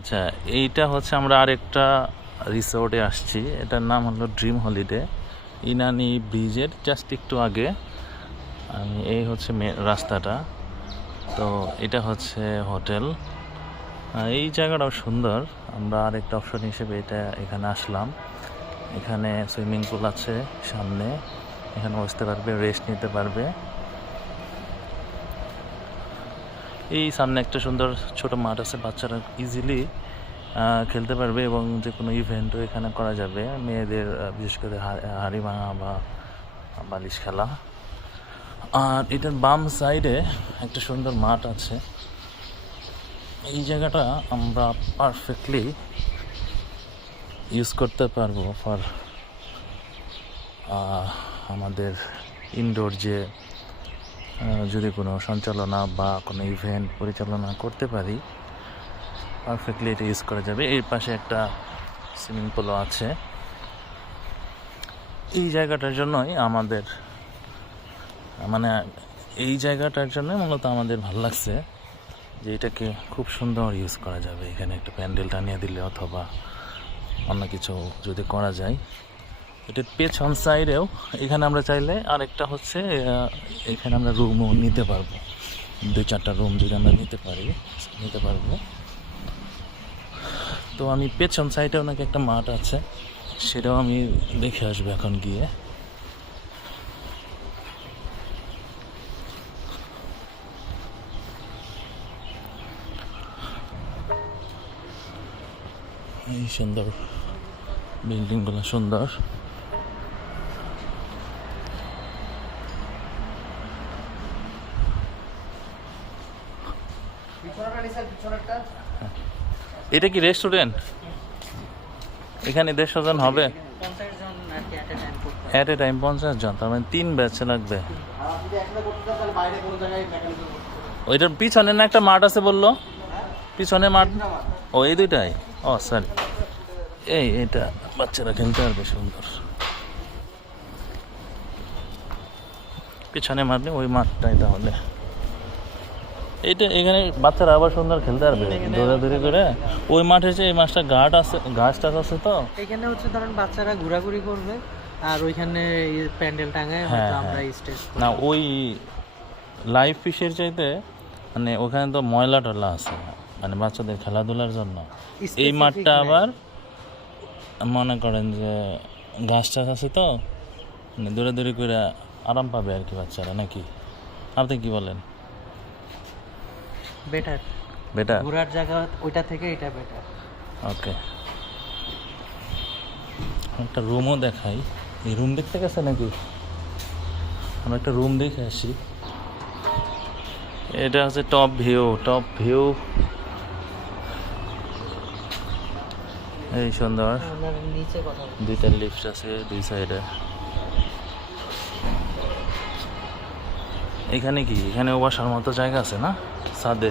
আচ্ছা এইটা হচ্ছে আমরা আরেকটা রিসোর্টে আসছি। এটার নাম হলো ড্রিম হলিডে ইনানি ব্রিজের জাস্ট একটু আগে। আমি, এই হচ্ছে রাস্তাটা। তো এটা হচ্ছে হোটেল এই জায়গাটাও সুন্দর। আমরা আরেকটা অপশন হিসেবে এটা এখানে আসলাম। এখানে সুইমিং পুল আছে সামনে। এখানে বসতে পারবে রেস্ট নিতে পারবে। এই সামনে একটা সুন্দর ছোট মাঠ আছে, বাচ্চারা ইজিলি খেলতে পারবে এবং যে কোনো ইভেন্টও এখানে করা যাবে। মেয়েদের বিশেষ করে হাড়ি ভাঙা বা বালিশ খেলা। আর এটার বাম সাইডে একটা সুন্দর মাঠ আছে। এই জায়গাটা আমরা পারফেক্টলি ইউজ করতে পারব ফর আমাদের ইনডোর যে যদি কোনো সঞ্চালনা বা কোনো ইভেন্ট পরিচালনা করতে পারি পারফেক্টলি এটা ইউজ করা যাবে। এর পাশে একটা সুইমিং পুলও আছে। এই জায়গাটার জন্যই আমাদের মানে এই জায়গাটার জন্যই মূলত আমাদের ভালো লাগছে যে এটাকে খুব সুন্দর ইউজ করা যাবে। এখানে একটা প্যান্ডেল টানিয়ে দিলে অথবা অন্য কিছু যদি করা যায়। এটার পেছন সাইডেও এখানে আমরা চাইলে আরেকটা হচ্ছে এখানে আমরা রুমও নিতে পারব। দুই চারটা রুম যদি আমরা নিতে পারি, নিতে পারব। তো আমি পেছন সাইডেও নাকি একটা মাঠ আছে, সেটাও আমি দেখে আসব এখন গিয়ে। এই সুন্দর বিল্ডিংগুলো সুন্দর। এটা কি রেস্টুরেন্ট এখানে দেড়শো জন হবে? অ্যাট এ টাইম পঞ্চাশ জন তার মানে তিন ব্যাচ লাগবে। ওইটার পিছনে না একটা মাঠ আছে বলল? পিছনে মাঠ? ও এই দুইটাই? ও সরি এই এটা বাচ্চারা খেলতে পারবে সুন্দর। পিছনে মাঠ নেই ওই মাঠটাই তাহলে। এইটা এখানে বাচ্চারা আবার সুন্দর খেলতে পারবে দৌড়াদৌড়ি করে। ওই মাঠে যে এই মাছটা ঘাট আছে ঘাস টাস আছে তো। এখানে হচ্ছে ধরেন বাচ্চারা ঘোরাঘুরি করবে আর ওইখানে প্যান্ডেল টাঙায় হ্যাঁ, হয়তো আমরা হ্যাঁ। স্টেজ না ওই লাইভ ফিশের চাইতে মানে ওখানে তো ময়লা টলা আছে মানে বাচ্চাদের খেলাধুলার জন্য। এই মাঠটা আবার মনে করেন যে ঘাস টাস আছে তো মানে দূরে দূরে করে আরাম পাবে আর কি বাচ্চারা নাকি? আপনি কি বলেন? বেটার বেটা ঘোরার জায়গা ওইটা থেকে এটা বেটার ওকে একটা রুমও দেখাই। এই রুম দেখতে গেছে নাকি? আমরা একটা রুম দেখে আসি। এটা হচ্ছে টপ ভিউ টপ ভিউ এই সুন্দর। দুইটা লিফট আছে দুই সাইডে এখানে কি? এখানে বসার মতো জায়গা আছে না? ছাদে